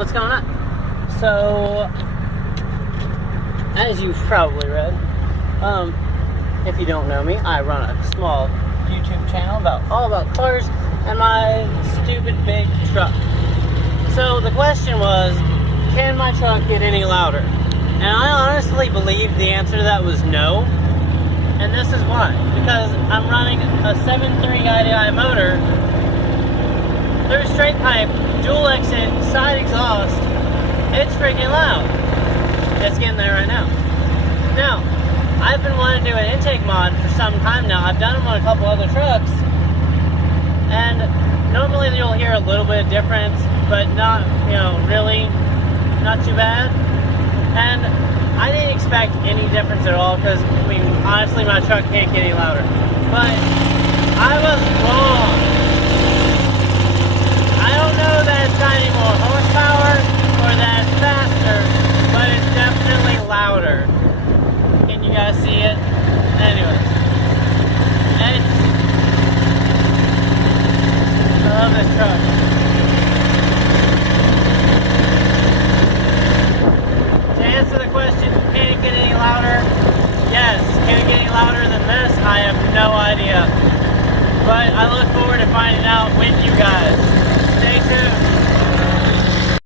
What's going on? So, as you've probably read, if you don't know me, I run a small YouTube channel all about cars and my stupid big truck. So the question was, can my truck get any louder? And I honestly believe the answer to that was no. And this is why. Because I'm running a 7.3 IDI motor through straight pipe, dual exit, side exhaust. It's freaking loud. It's getting there right now. Now, I've been wanting to do an intake mod for some time now. I've done them on a couple other trucks. And normally you'll hear a little bit of difference, but not, really, not too bad. And I didn't expect any difference at all because, honestly, my truck can't get any louder. But I was wrong. I don't know that it's got any more horsepower or that it's faster, but it's definitely louder. Can you guys see it? Anyways. I love this truck. To answer the question, can it get any louder? Yes. Can it get any louder than this? I have no idea. But I look forward to finding out with you guys. Stay tuned.